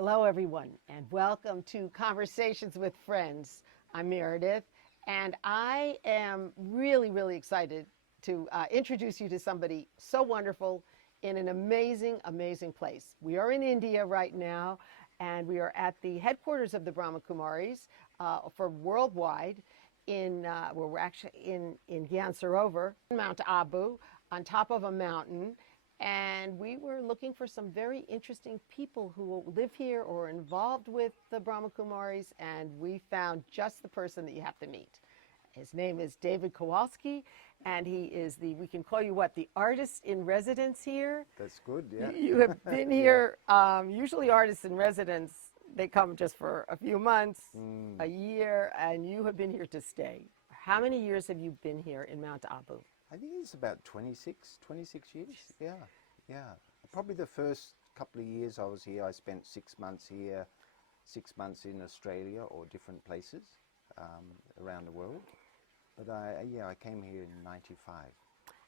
Hello, everyone, and welcome to Conversations with Friends. I'm Meredith, and I am really excited to introduce you to somebody so wonderful in an amazing place. We are in India right now, and we are at the headquarters of the Brahma Kumaris for worldwide. Where we're actually in Gyan Sarovar, Mount Abu, on top of a mountain. And we were looking for some very interesting people who live here or are involved with the Brahma Kumaris, and we found just the person that you have to meet. His name is David Kilowsky, and he is we can call you what, the artist in residence here? That's good, yeah. You have been here, usually artists in residence, they come just for a few months, a year, and you have been here to stay. How many years have you been here in Mount Abu? I think it's about 26 years. Yeah. Probably the first couple of years I was here, I spent 6 months here, 6 months in Australia or different places around the world. But I came here in 95.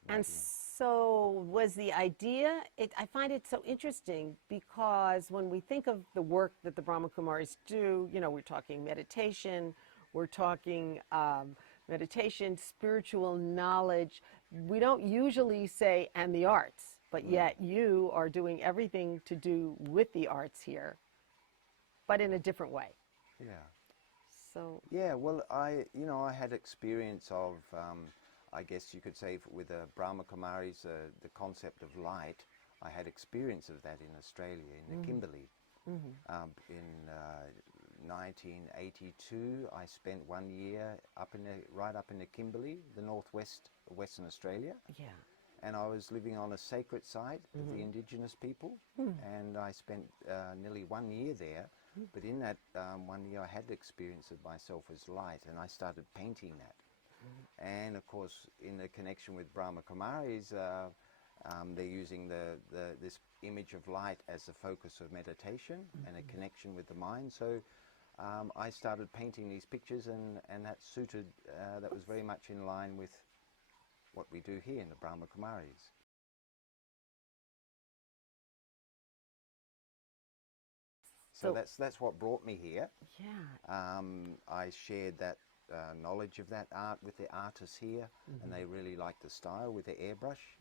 And so was the idea, I find it so interesting because when we think of the work that the Brahma Kumaris do, you know, we're talking meditation, we're talking meditation, spiritual knowledge. We don't usually say, and the arts, but yet you are doing everything to do with the arts here, but in a different way. Yeah. So. Yeah, well, I had experience of, I guess you could say with the Brahma Kumaris, the concept of light. I had experience of that in Australia, in the Kimberley. In 1982, I spent 1 year right up in the Kimberley, the northwest of Western Australia. Yeah. And I was living on a sacred site of the indigenous people, and I spent nearly 1 year there. But in that 1 year, I had the experience of myself as light, and I started painting that. And of course, in the connection with Brahma Kumaris, they're using this image of light as the focus of meditation and a connection with the mind. So I started painting these pictures, and that suited, that was very much in line with what we do here in the Brahma Kumaris. So that's what brought me here. Yeah. I shared that knowledge of that art with the artists here, and they really liked the style with the airbrush.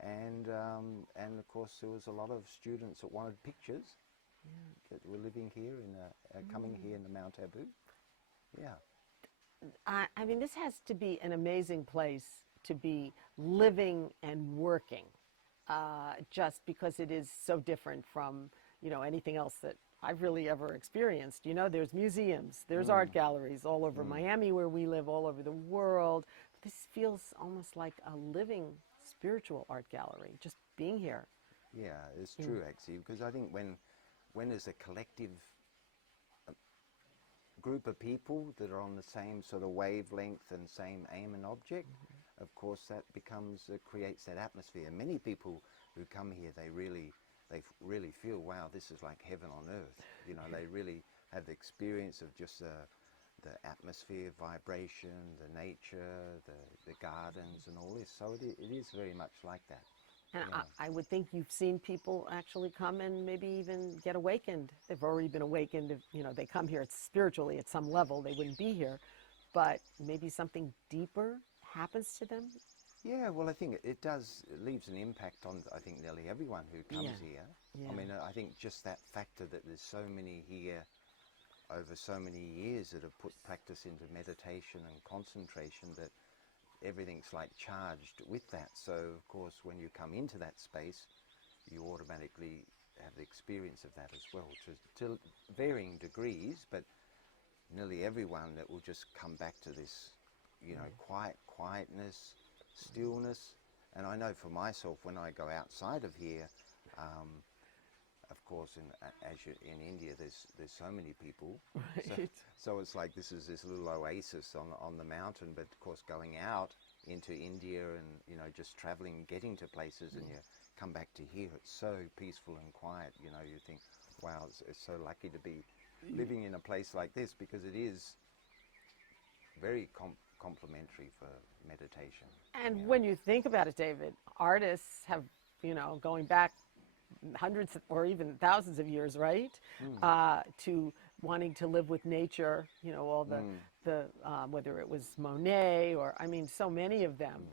And of course there was a lot of students that wanted pictures that were living here coming here in the Mount Abu. Yeah. I mean, this has to be an amazing place to be living and working, just because it is so different from, you know, anything else that I've really ever experienced. You know, there's museums, there's art galleries all over Miami where we live, all over the world. This feels almost like a living spiritual art gallery, just being here. Yeah, it's true actually, because I think when there's a collective group of people that are on the same sort of wavelength and same aim and object, of course that creates that atmosphere. Many people who come here, they really feel, wow, this is like heaven on earth. You know, they really have the experience of just the atmosphere, vibration, the nature, the gardens and all this. So it is very much like that. And yeah. I would think you've seen people actually come and maybe even get awakened. They've already been awakened. If, you know, they come here spiritually at some level, they wouldn't be here. But maybe something deeper happens to them. Yeah, well, I think it leaves an impact on, I think, nearly everyone who comes here. Yeah. I mean, I think just that factor that there's so many here over so many years that have put practice into meditation and concentration, that everything's like charged with that. So, of course, when you come into that space, you automatically have the experience of that as well, to varying degrees, but nearly everyone that will just come back to this, you know, quietness, stillness. And I know for myself, when I go outside of here, of course, in India, there's so many people, Right. so it's like this little oasis on the mountain. But of course, going out into India and, you know, just traveling, getting to places, and you come back to here, it's so peaceful and quiet. You know, you think, wow, it's so lucky to be living in a place like this, because it is very complementary for meditation. And when you think about it, David, artists have, you know, going back hundreds or even thousands of years, right? To wanting to live with nature, you know, all the whether it was Monet or, I mean, so many of them,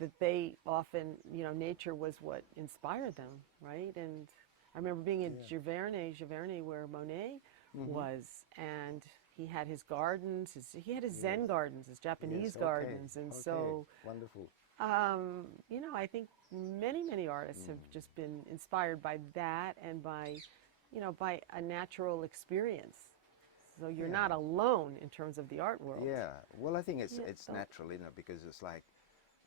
that they often, you know, nature was what inspired them, right? And I remember being in Giverny, where Monet was, and he had his gardens, he had his Zen gardens, his Japanese gardens, and so wonderful. you know, I think many artists have just been inspired by that and by, you know, by a natural experience. So you're not alone in terms of the art world. Yeah, well, I think it's natural, isn't it? Because it's like,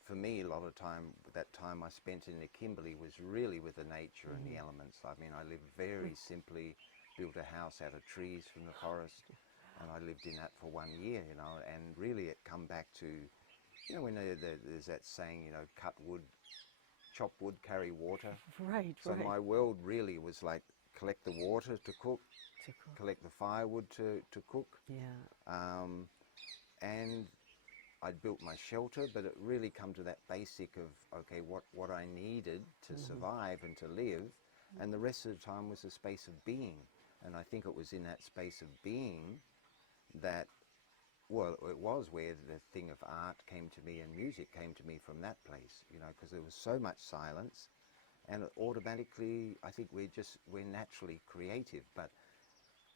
for me, a lot of time, that time I spent in the Kimberley was really with the nature and the elements. I mean, I lived very simply, built a house out of trees from the forest, and I lived in that for 1 year, you know, and really it come back to, you know, when there's that saying, you know, cut wood, chop wood, carry water. Right, So my world really was like collect the water to cook, collect the firewood to cook. Yeah. And I'd built my shelter, but it really come to that basic of, okay, what I needed to survive and to live, and the rest of the time was a space of being. And I think it was in that space of being that, well, it was where the thing of art came to me and music came to me from that place, you know, because there was so much silence, and automatically, I think we're naturally creative, but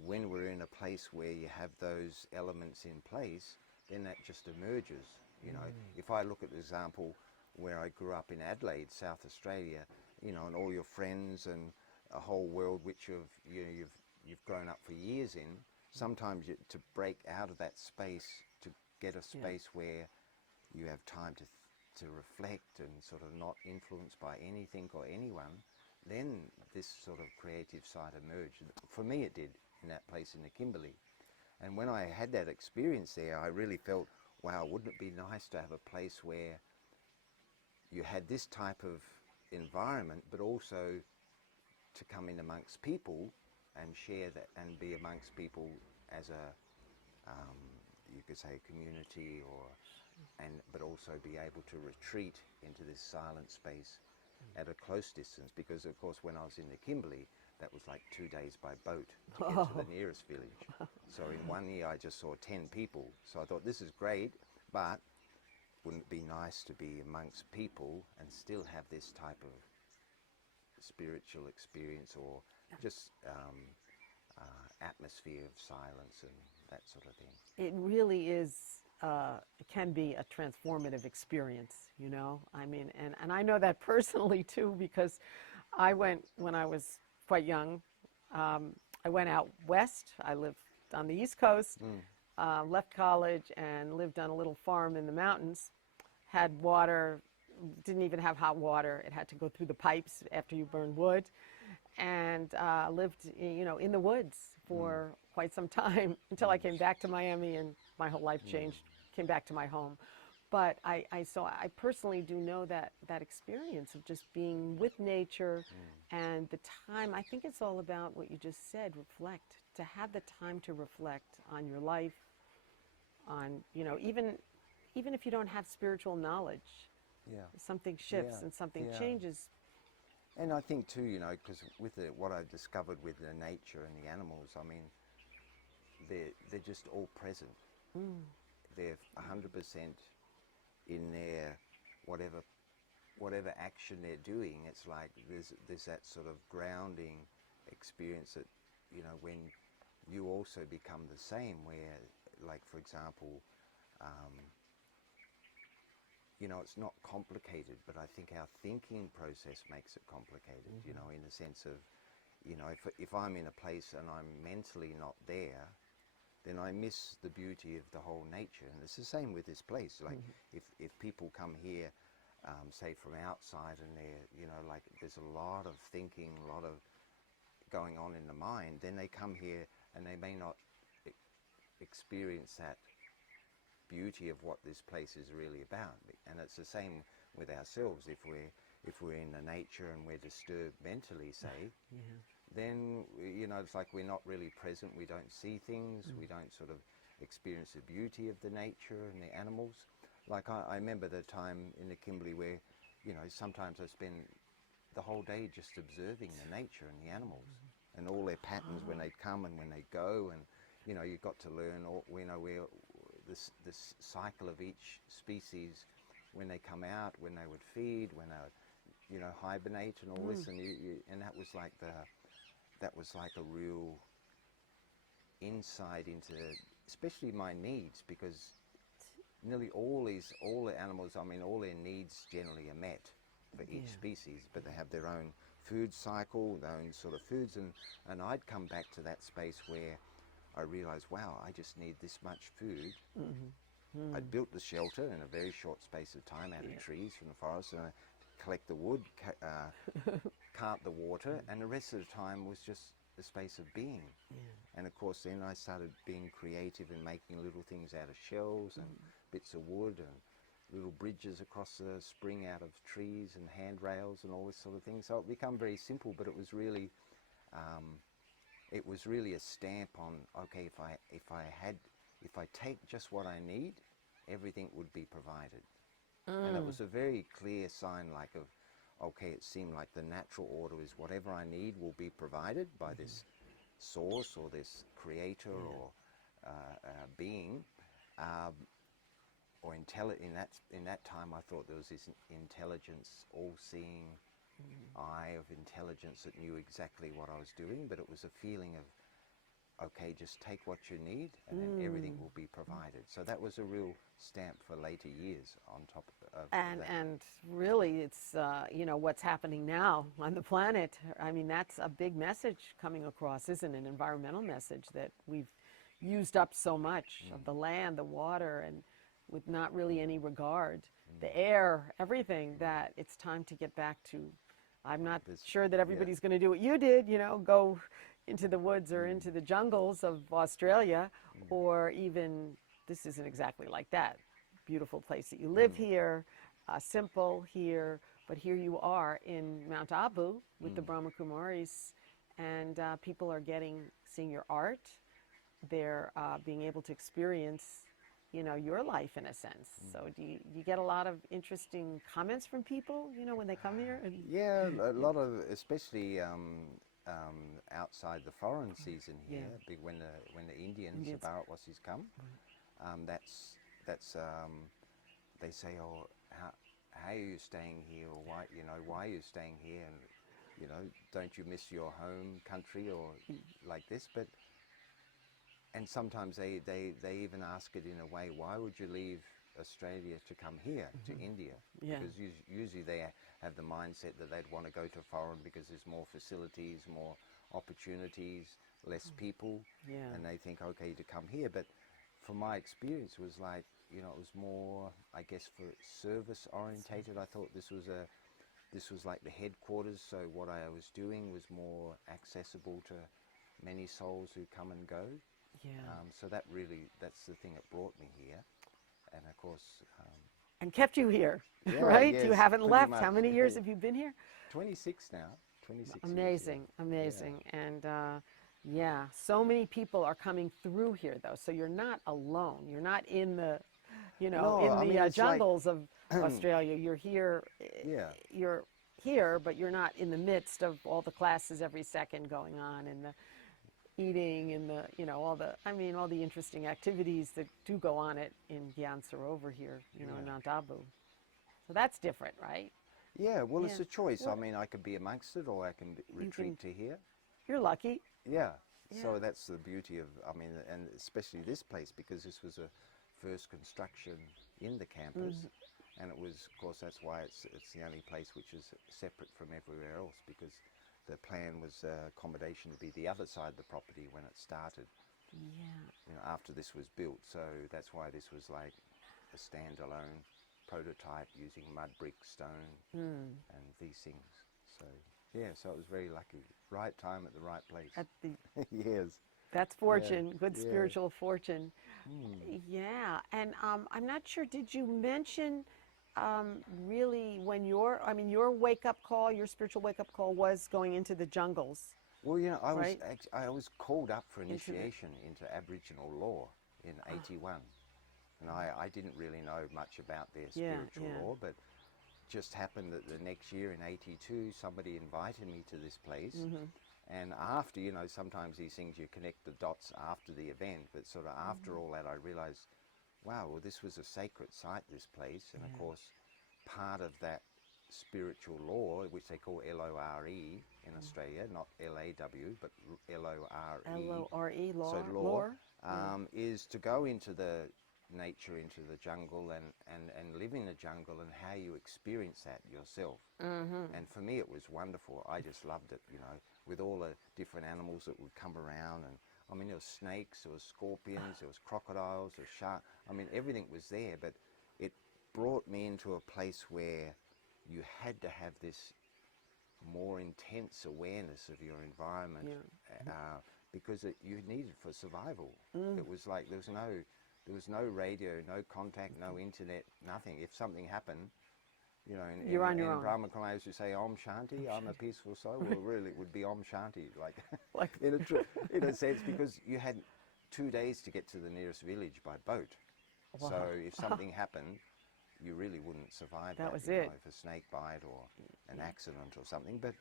when we're in a place where you have those elements in place, then that just emerges, you know. If I look at the example where I grew up in Adelaide, South Australia, you know, and all your friends and a whole world which you've grown up for years in, sometimes to break out of that space, to get a space where you have time to reflect and sort of not influenced by anything or anyone, then this sort of creative side emerged. For me it did in that place in the Kimberley. And when I had that experience there, I really felt, wow, wouldn't it be nice to have a place where you had this type of environment, but also to come in amongst people and share that and be amongst people as a, you could say, community, but also be able to retreat into this silent space at a close distance. Because of course, when I was in the Kimberley, that was like 2 days by boat to get to the nearest village. So in 1 year, I just saw 10 people. So I thought, this is great, but wouldn't it be nice to be amongst people and still have this type of spiritual experience or just atmosphere of silence and that sort of thing? It really is, it can be a transformative experience, you know? I mean, and I know that personally too, because I went, when I was quite young, I went out west. I lived on the East Coast, left college and lived on a little farm in the mountains, had water, didn't even have hot water. It had to go through the pipes after you burn wood, and lived, you know, in the woods for quite some time until I came back to Miami and my whole life changed, came back to my home. But I personally do know that experience of just being with nature and the time. I think it's all about what you just said, reflect, to have the time to reflect on your life, on, you know, even if you don't have spiritual knowledge, something shifts and something changes. And I think too, you know, because with what I've discovered with the nature and the animals, I mean, they're just all present. They're 100% in their whatever action they're doing. It's like there's that sort of grounding experience that, you know, when you also become the same, where, like, for example, you know, it's not complicated, but I think our thinking process makes it complicated, you know, in the sense of, you know, if I'm in a place and I'm mentally not there, then I miss the beauty of the whole nature. And it's the same with this place. Like, if people come here, say from outside, and they're, you know, like, there's a lot of thinking, a lot of going on in the mind, then they come here and they may not experience that beauty of what this place is really about. And it's the same with ourselves. If we're in the nature and we're disturbed mentally, say, then, you know, it's like we're not really present. We don't see things. We don't sort of experience the beauty of the nature and the animals. Like, I remember the time in the Kimberley where, you know, sometimes I spend the whole day just observing the nature and the animals and all their patterns when they come and when they go, and you got to learn all, where this cycle of each species, when they come out, when they would feed, when they would, hibernate and all this, and and that was like a real insight into especially my needs, because nearly all the animals, all their needs generally are met for each species, but they have their own food cycle, their own sort of foods, and I'd come back to that space where I realized, wow, I just need this much food. I'd built the shelter in a very short space of time out of trees from the forest, and I collect the wood, cart the water, and the rest of the time was just the space of being. And of course then I started being creative and making little things out of shells and bits of wood and little bridges across the spring out of trees and handrails and all this sort of thing. So it became very simple, but it was really a stamp on, okay, if I take just what I need, everything would be provided. And it was a very clear sign, like, of, okay, it seemed like the natural order is whatever I need will be provided by this source or this creator or being, or in that time I thought there was this intelligence, all-seeing eye of intelligence that knew exactly what I was doing, but it was a feeling of, okay, just take what you need and then everything will be provided. So that was a real stamp for later years on top of that. And really, it's, what's happening now on the planet. I mean, that's a big message coming across, isn't it? An environmental message that we've used up so much of the land, the water, and with not really any regard, the air, everything, that it's time to get back to. I'm not sure that everybody's going to do what you did, go into the woods or into the jungles of Australia, or even, this isn't exactly like that. Beautiful place that you live here, simple here, but here you are in Mount Abu with the Brahma Kumaris, and people are seeing your art. They're being able to experience, your life in a sense. So do you get a lot of interesting comments from people, when they come here? Yeah, a lot of, especially outside the foreign season here, when the Indians, the Bharatwasis come, that's they say, oh, how are you staying here, or why are you staying here, and don't you miss your home country or like this? But and sometimes they even ask it in a way, why would you leave Australia to come here to India? Because usually they have the mindset that they'd want to go to foreign because there's more facilities, more opportunities, less people, and they think, okay, to come here. But from my experience, it was like, it was more, I guess, for service orientated. I thought this was like the headquarters, so what I was doing was more accessible to many souls who come and go. So that's the thing that brought me here, and of course, and kept you here, right? Yes, you haven't left. much. How many years have you been here? 26 now. 26 Amazing, years, amazing. And so many people are coming through here, though. So you're not alone. You're not in the, jungles of Australia. You're here. You're here, but you're not in the midst of all the classes every second going on, and the eating, and the, all the interesting activities that do go on in Gyan Sarovar here, in Mount Abu. So that's different, right? Yeah, well, it's a choice. Well, I could be amongst it, or I can retreat to here. You're lucky. Yeah. So that's the beauty of, and especially this place, because this was a first construction in the campus, and it was, of course, that's why it's the only place which is separate from everywhere else, because the plan was accommodation to be the other side of the property when it started. After this was built. So that's why this was like a standalone prototype using mud, brick, stone, and these things. So so it was very lucky. Right time at the right place. At the yes. That's fortune. Good spiritual fortune. Yeah, and I'm not sure. Did you mention really when your wake-up call, your spiritual wake-up call was going into the jungles? Well, I was called up for initiation into Aboriginal law in '81, and I didn't really know much about their spiritual law, but just happened that the next year in '82, somebody invited me to this place. And after, you know, sometimes these things you connect the dots after the event, but sort of after all that, I realized, wow, well, this was a sacred site, this place. And of course, part of that spiritual law, which they call LORE in Australia, not LAW, but LORE. LORE, law. So law is to go into the nature, into the jungle, and live in the jungle, and how you experience that yourself. And for me, it was wonderful. I just loved it, you know, with all the different animals that would come around. And I mean, there was snakes, there was scorpions, there was crocodiles, there was sharks. I mean, everything was there, but it brought me into a place where you had to have this more intense awareness of your environment, because you needed for survival. It was like there was no radio, no contact, no internet, nothing. If something happened, you know, You're on your own. Brahma Kumaris would say Om Shanti, I'm a peaceful soul. Well, really, it would be Om Shanti, like in a sense, because you had 2 days to get to the nearest village by boat. Wow. So if something happened, you really wouldn't survive that. Was you it. know, if a snake bite or an accident or something. But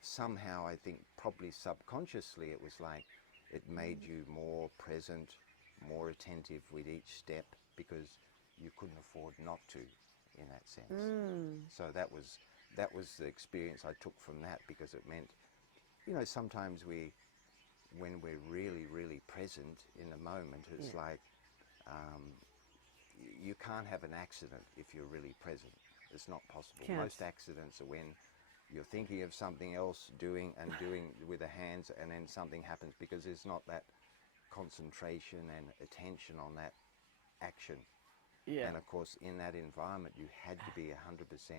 somehow, I think probably subconsciously, it was like it made you more present, more attentive with each step, because you couldn't afford not to, in that sense. So that was the experience I took from that, because it meant, you know, sometimes when we're really, really present in the moment, it's like you can't have an accident if you're really present. It's not possible. Can't. Most accidents are when you're thinking of something else, doing with the hands, and then something happens, because there's not that concentration and attention on that action. And of course, in that environment, you had to be 100%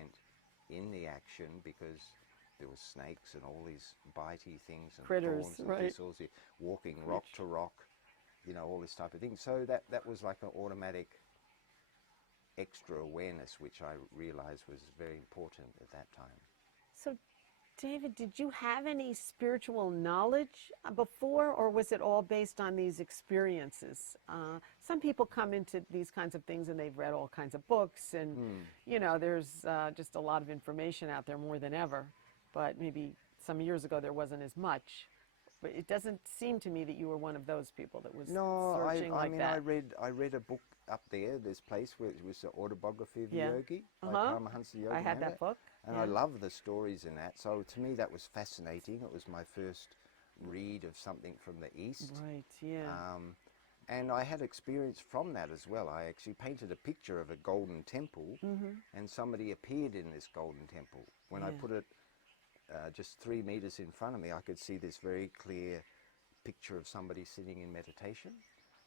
in the action, because there were snakes and all these bitey things and Critters, thorns and right. thistles, walking rock to rock, you know, all this type of thing. So that was like an automatic extra awareness, which I realized was very important at that time. So, David, did you have any spiritual knowledge before, or was it all based on these experiences? Some people come into these kinds of things and they've read all kinds of books, and you know, there's just a lot of information out there, more than ever. But maybe some years ago there wasn't as much. But it doesn't seem to me that you were one of those people that was searching like mean, that. I read a book up there, this place where it was the autobiography of the yogi, by Paramahansa Yogananda. I had that book. And I love the stories in that. So to me, that was fascinating. It was my first read of something from the East. Right, yeah. And I had experience from that as well. I actually painted a picture of a golden temple, and somebody appeared in this golden temple. When I put it just 3 meters in front of me, I could see this very clear picture of somebody sitting in meditation.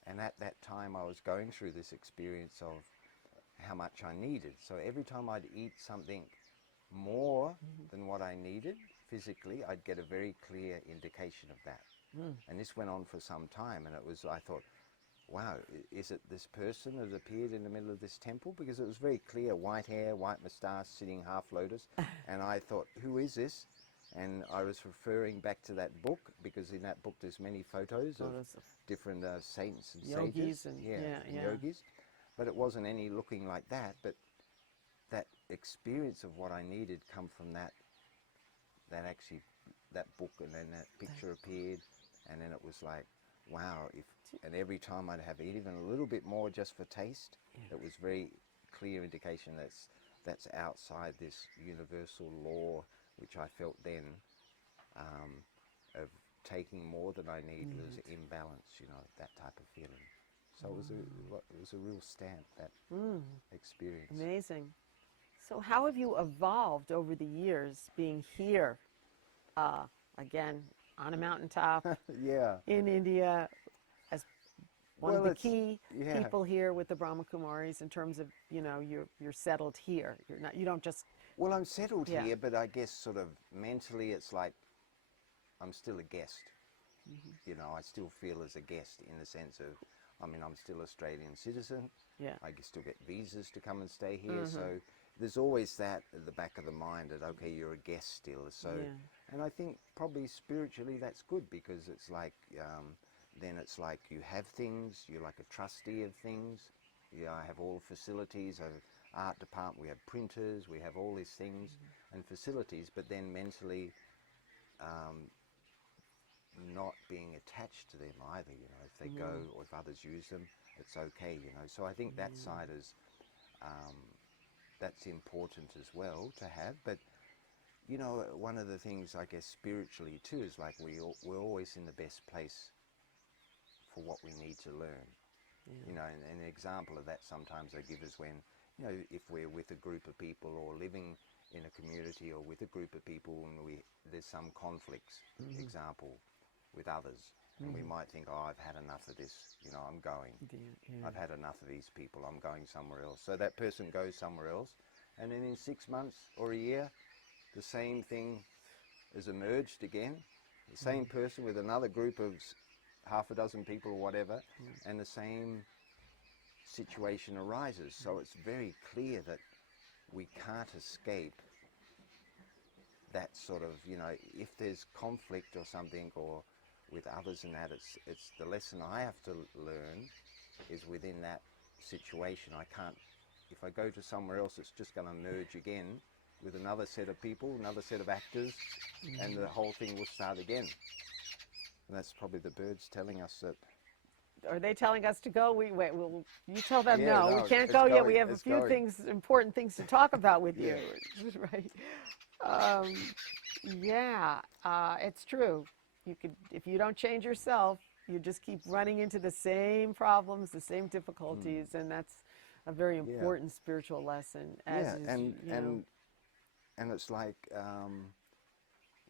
And at that time, I was going through this experience of how much I needed. So every time I'd eat something more than what I needed physically, I'd get a very clear indication of that. And this went on for some time, and I thought, wow, is it this person that appeared in the middle of this temple? Because it was very clear, white hair, white moustache, sitting half lotus. And I thought, who is this? And I was referring back to that book, because in that book there's many photos of different saints and yogis sages. and Yogis. But it wasn't any looking like that. But that experience of what I needed come from that book, and then that picture appeared, and then it was like, wow, and every time I'd have even a little bit more just for taste, it was very clear indication that's outside this universal law, which I felt then of taking more than I need was imbalance, you know, that type of feeling. So it was a real stamp, that experience. Amazing. So how have you evolved over the years, being here, again, on a mountaintop in India, as one of the key people here with the Brahma Kumaris, in terms of, you know, you're settled here. You don't just... Well, I'm settled here, but I guess sort of mentally it's like I'm still a guest. You know, I still feel as a guest, in the sense of, I mean, I'm still Australian citizen. I still get visas to come and stay here. So there's always that at the back of the mind that, okay, you're a guest still. So, and I think probably spiritually that's good, because it's like, then it's like you have things, you're like a trustee of things. I have all the facilities. art department, we have printers, we have all these things and facilities, but then mentally not being attached to them either, you know. If they go or if others use them, it's okay, you know. So I think that side is, that's important as well to have. But, you know, one of the things, I guess, spiritually too, is like we're always in the best place for what we need to learn. You know, and an example of that sometimes I give is when, you know, if we're with a group of people or living in a community or with a group of people and there's some conflicts, example, with others, and we might think, oh, I've had enough of this, you know, I'm going. I've had enough of these people, I'm going somewhere else. So that person goes somewhere else, and then in 6 months or a year, the same thing has emerged again, the same person with another group of half a dozen people or whatever, and the same situation arises. So it's very clear that we can't escape that sort of, you know, if there's conflict or something or with others and that, it's the lesson I have to learn is within that situation. I can't, if I go to somewhere else, it's just going to merge again with another set of people, another set of actors, and the whole thing will start again. And that's probably the birds telling us that. Are they telling us to go? Wait, well, you tell them Yeah, no. no, We can't it's go yet. going, We have a it's few going. things, important things to talk about with Yeah. you. Right. It's true. You could, if you don't change yourself, you just keep running into the same problems, the same difficulties, and that's a very important spiritual lesson. As is, and it's like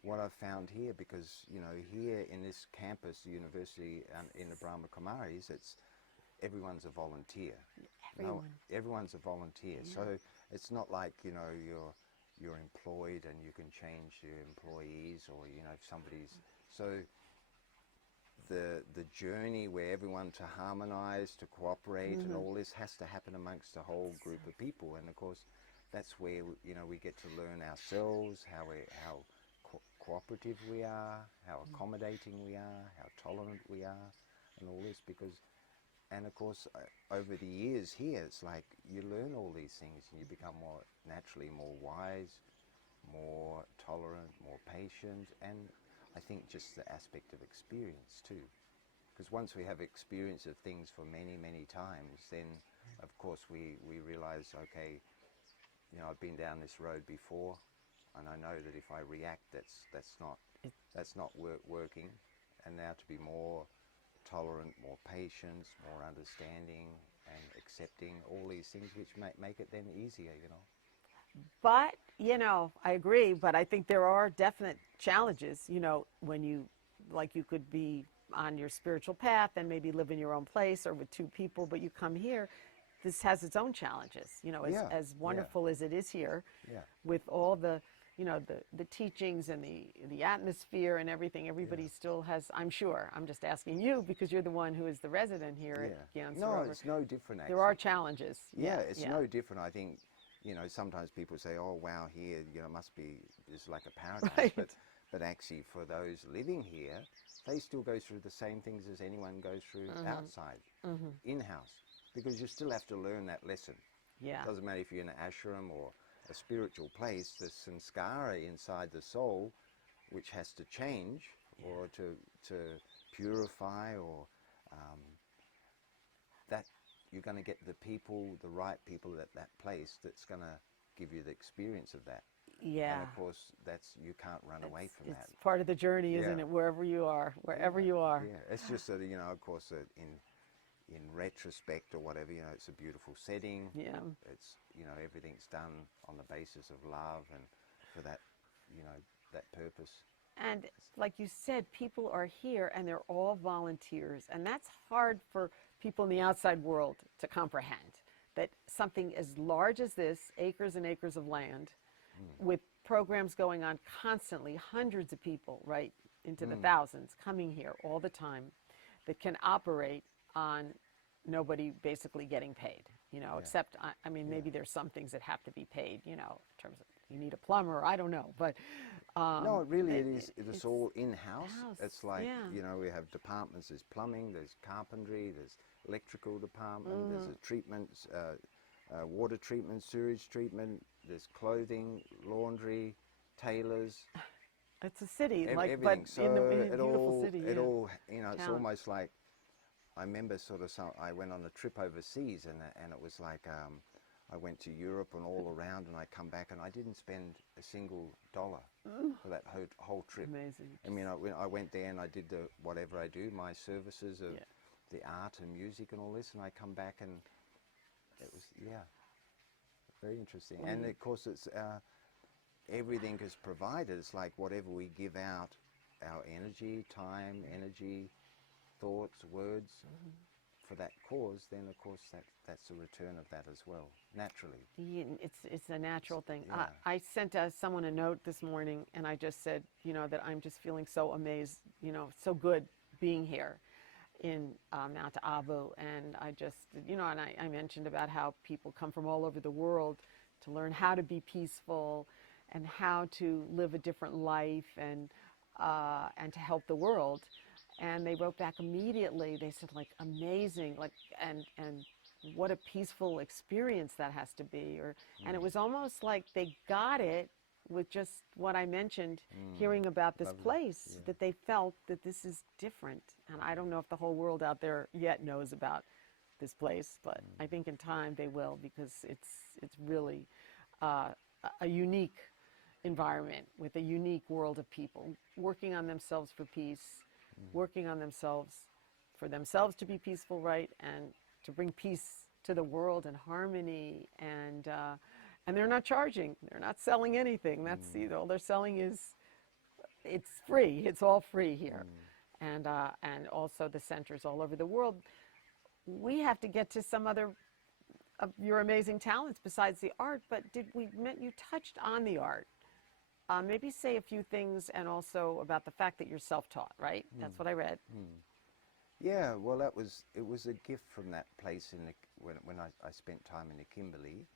what I've found here, because, you know, here in this campus, the university in the Brahma Kumaris, it's everyone's a volunteer. Everyone's a volunteer. So it's not like, you know, you're employed and you can change your employees, or, you know, if somebody's, so the journey where everyone to harmonize, to cooperate, and all this has to happen amongst a whole group of people. And of course, that's where, you know, we get to learn ourselves, how cooperative we are, how accommodating we are, how tolerant we are, and all this. Because, and of course, over the years here, it's like you learn all these things and you become more naturally more wise, more tolerant, more patient, and I think just the aspect of experience too. Because once we have experience of things for many, many times, then of course we realize, okay, you know, I've been down this road before, and I know that if I react, that's not working. And now to be more tolerant, more patient, more understanding and accepting, all these things which make it then easier, you know. But, you know, I agree, but I think there are definite challenges, you know, when you, like, you could be on your spiritual path and maybe live in your own place or with two people, but you come here, this has its own challenges, you know, as wonderful as it is here, with all the, you know, the teachings and the atmosphere and everything. Everybody still has, I'm sure, I'm just asking you because you're the one who is the resident here at Gyan No, Sarovar. it's no different, actually. There are challenges. It's no different. I think, you know, sometimes people say, oh, wow, here, you know, must be, it's like a paradise. Right. But actually, for those living here, they still go through the same things as anyone goes through outside, in-house, because you still have to learn that lesson. Yeah. It doesn't matter if you're in an ashram or a spiritual place, the sanskara inside the soul, which has to change or to purify, or that you're going to get the people, the right people at that place that's going to give you the experience of that. Yeah. And of course, you can't run away from that. It's part of the journey, isn't it? Wherever you are, wherever you are. Yeah, it's just that, you know, of course, in retrospect or whatever, you know, it's a beautiful setting. Yeah. It's, you know, everything's done on the basis of love and for that, you know, that purpose. And like you said, people are here and they're all volunteers. And that's hard for people in the outside world to comprehend, that something as large as this, acres and acres of land, with programs going on constantly, hundreds of people, right, into the thousands coming here all the time, that can operate on nobody basically getting paid, you know, except, I mean, maybe there's some things that have to be paid, you know, in terms of you need a plumber, I don't know, but... no, really it's all in-house. It's like, you know, we have departments, there's plumbing, there's carpentry, there's electrical department, there's a treatment water treatment, sewage treatment, there's clothing, laundry, tailors. It's a city, like, Everything. but So in a it beautiful all, city. it Yeah. all, you know, it's Town. almost like, I remember sort of I went on a trip overseas and it was like, I went to Europe and all around, and I come back and I didn't spend a single dollar for that whole trip. Amazing. I mean, I went there and I did whatever I do, my services of the art and music and all this, and I come back and it was, very interesting. And of course, it's everything is provided. It's like whatever we give out, our energy, time, energy, thoughts, words, for that cause, then of course that's a return of that as well, naturally. Yeah, it's a natural thing. Yeah. I sent someone a note this morning, and I just said, you know, that I'm just feeling so amazed, you know, so good being here in Mount Abu. And I just, you know, and I mentioned about how people come from all over the world to learn how to be peaceful and how to live a different life and to help the world. And they wrote back immediately. They said, like, amazing, like, and what a peaceful experience that has to be. And it was almost like they got it with just what I mentioned, hearing about this Lovely. place, that they felt that this is different. And I don't know if the whole world out there yet knows about this place, but I think in time they will, because it's really a unique environment with a unique world of people working on themselves for peace, working on themselves for themselves to be peaceful, right, and to bring peace to the world and harmony. And they're not charging, they're not selling anything. That's, you know, all they're selling is, it's free. It's all free here. And also the centers all over the world. We have to get to some other of your amazing talents besides the art, but you touched on the art. Maybe say a few things, and also about the fact that you're self-taught, right? That's what I read. Yeah, well, it was a gift from that place when I spent time in the Kimberley.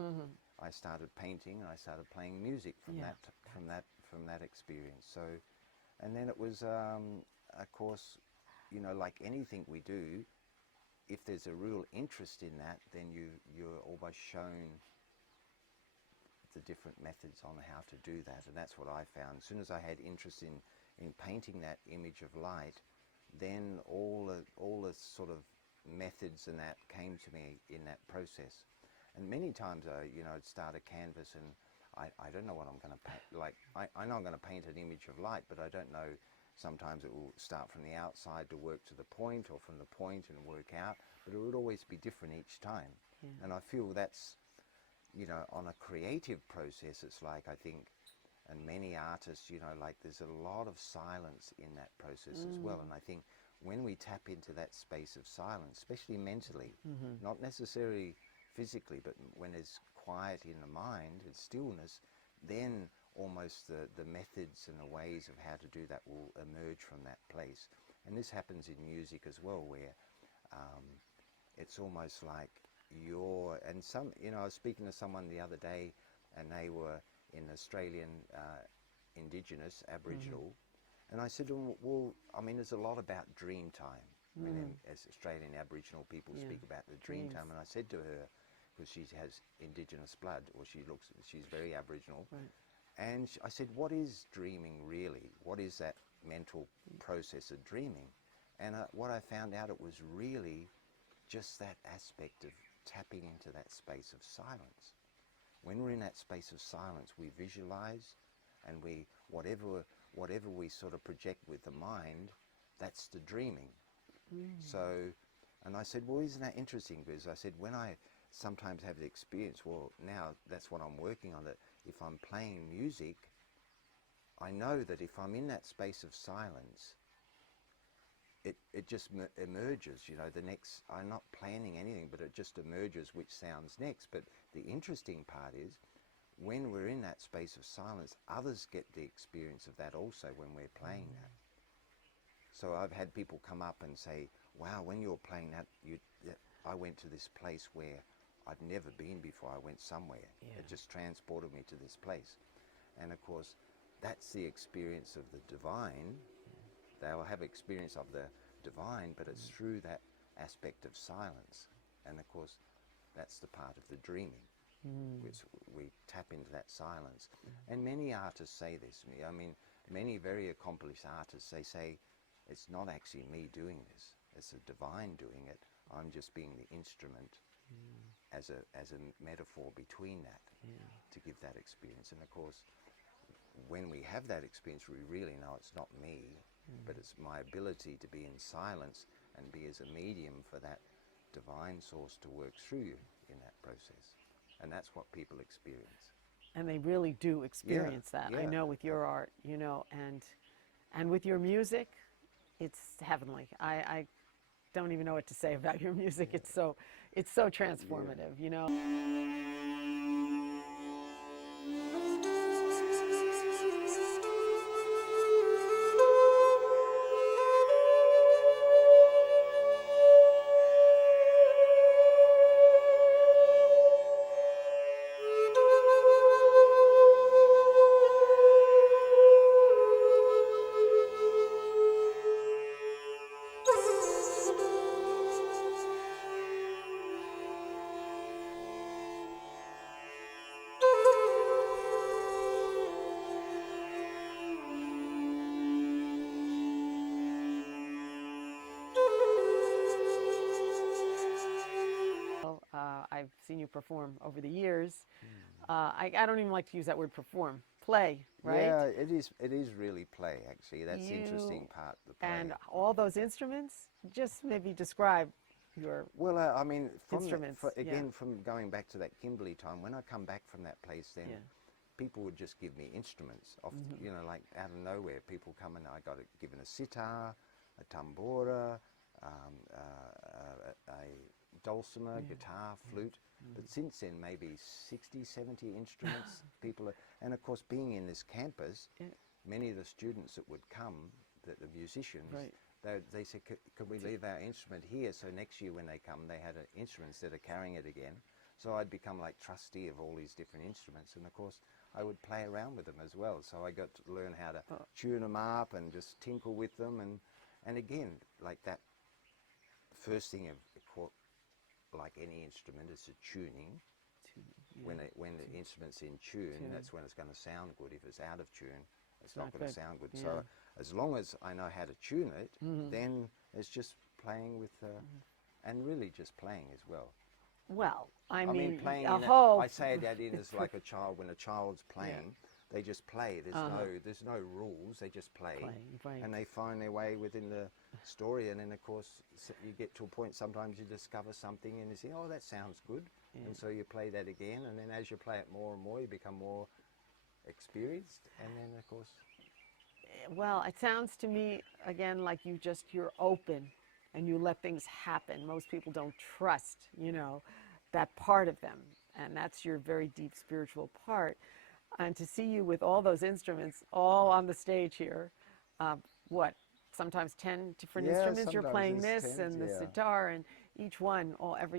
I started painting and I started playing music from that experience. So, and then it was, of course, you know, like anything we do, if there's a real interest in that, then you're almost shown the different methods on how to do that. And that's what I found. As soon as I had interest in painting that image of light, then all the sort of methods and that came to me in that process. And many times I'd start a canvas and I don't know what I'm going to paint. Like, I know I'm going to paint an image of light, but I don't know. Sometimes it will start from the outside to work to the point, or from the point and work out, but it would always be different each time. And I feel that's, you know, on a creative process, it's like, I think, and many artists, you know, like, there's a lot of silence in that process as well. And I think when we tap into that space of silence, especially mentally, not necessarily physically, but when there's quiet in the mind and stillness, then almost the methods and the ways of how to do that will emerge from that place. And this happens in music as well, where it's almost like and some, you know, I was speaking to someone the other day, and they were in Australian Indigenous, Aboriginal, and I said to them, well, I mean, there's a lot about dream time. As Australian Aboriginal people speak about the dream time, and I said to her, because she has Indigenous blood, or she's very Aboriginal, and I said, what is dreaming really? What is that mental process of dreaming? And what I found out, it was really just that aspect of tapping into that space of silence. When we're in that space of silence, we visualize, and whatever we sort of project with the mind, that's the dreaming. So, and I said, well, isn't that interesting? Because I said, when I sometimes have the experience, well, now that's what I'm working on, that if I'm playing music, I know that if I'm in that space of silence, it just emerges, you know, I'm not planning anything, but it just emerges which sounds next. But the interesting part is, when we're in that space of silence, others get the experience of that also when we're playing that. So I've had people come up and say, wow, when you're playing that, I went to this place where I'd never been before. I went somewhere. It just transported me to this place. And of course, that's the experience of the divine. They'll have experience of the divine, but it's through that aspect of silence. And of course, that's the part of the dreaming. We tap into that silence. And many artists say this. I mean, many very accomplished artists, they say, it's not actually me doing this. It's a divine doing it. I'm just being the instrument as a metaphor between that to give that experience. And of course, when we have that experience, we really know it's not me, but it's my ability to be in silence and be as a medium for that divine source to work through you in that process. And that's what people experience. And they really do experience that. I know with your art, you know, and with your music, it's heavenly. I don't even know what to say about your music. It's so transformative, you know. I've seen you perform over the years. I don't even like to use that word perform. Play, right? Yeah, it is really play, actually. That's the interesting part, the play. And all those instruments, just maybe describe your Well, I mean, instruments. From going back to that Kimberley time, when I come back from that place, then people would just give me instruments. You know, like out of nowhere, people come and I got given a sitar, a tambora, a dulcimer, guitar, flute. But since then, maybe 60, 70 instruments. And of course, being in this campus, many of the students that would come, the musicians, they said, could we leave our instrument here? So next year when they come, they had an instrument instead of carrying it again. So I'd become like trustee of all these different instruments. And of course, I would play around with them as well. So I got to learn how to tune them up and just tinkle with them. And again, like that first thing of like any instrument, it's a tuning. When the instrument's in tune, that's when it's going to sound good. If it's out of tune, it's not going to sound good. So as long as I know how to tune it, then it's just playing with, and really just playing as well. Well, I mean playing I say that in as like a child, when a child's playing, they just play. There's no rules. They just play, and they find their way within the story. And then, of course, you get to a point. Sometimes you discover something, and you say, "Oh, that sounds good," and so you play that again. And then, as you play it more and more, you become more experienced. And then, of course, well, it sounds to me again like you're open, and you let things happen. Most people don't trust, you know, that part of them, and that's your very deep spiritual part. And to see you with all those instruments all on the stage here, sometimes 10 different instruments you're playing, this and the sitar, and each one,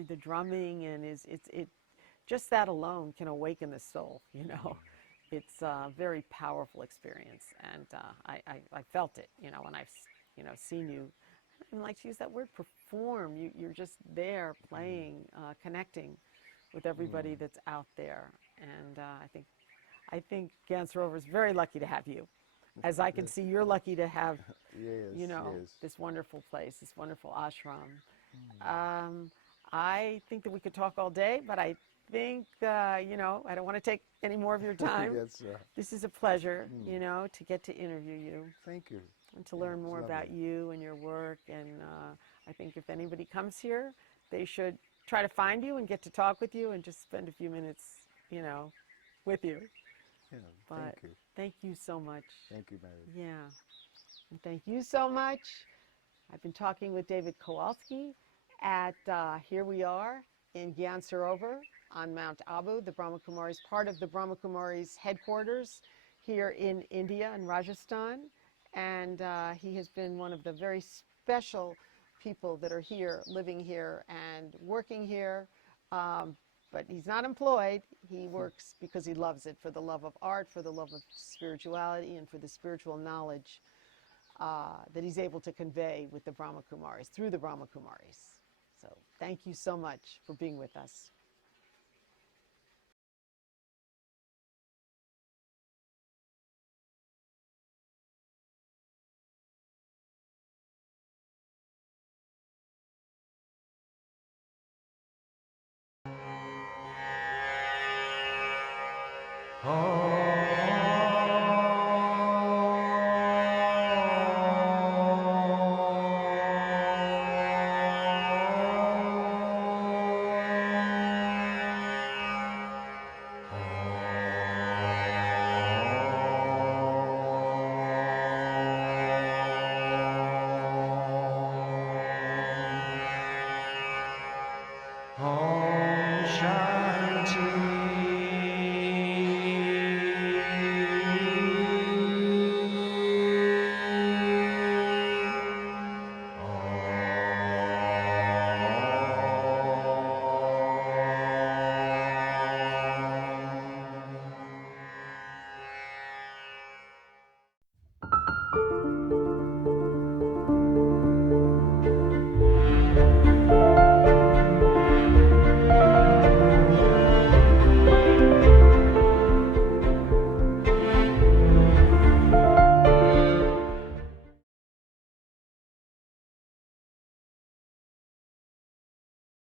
the drumming, and it just that alone can awaken the soul, you know. It's a very powerful experience, and I felt it, you know, when I've, you know, seen you. I don't like to use that word perform. You're just there playing, connecting with everybody that's out there, and I think Gans Rover is very lucky to have you. As I can see, you're lucky to have, you know, this wonderful place, this wonderful ashram. I think that we could talk all day, but I think, you know, I don't want to take any more of your time. This is a pleasure, you know, to get to interview you. Thank you. And to learn more about you and your work. And I think if anybody comes here, they should try to find you and get to talk with you and just spend a few minutes, you know, with you. Yeah, but thank you so much. Thank you, Meredith. Yeah. And thank you so much. I've been talking with David Kilowsky at, here we are in Gyan Sarovar on Mount Abu, the Brahma Kumaris, part of the Brahma Kumaris headquarters here in India and Rajasthan. And he has been one of the very special people that are here, living here and working here. But he's not employed. He works because he loves it, for the love of art, for the love of spirituality, and for the spiritual knowledge that he's able to convey with the Brahma Kumaris, through the Brahma Kumaris. So thank you so much for being with us. Om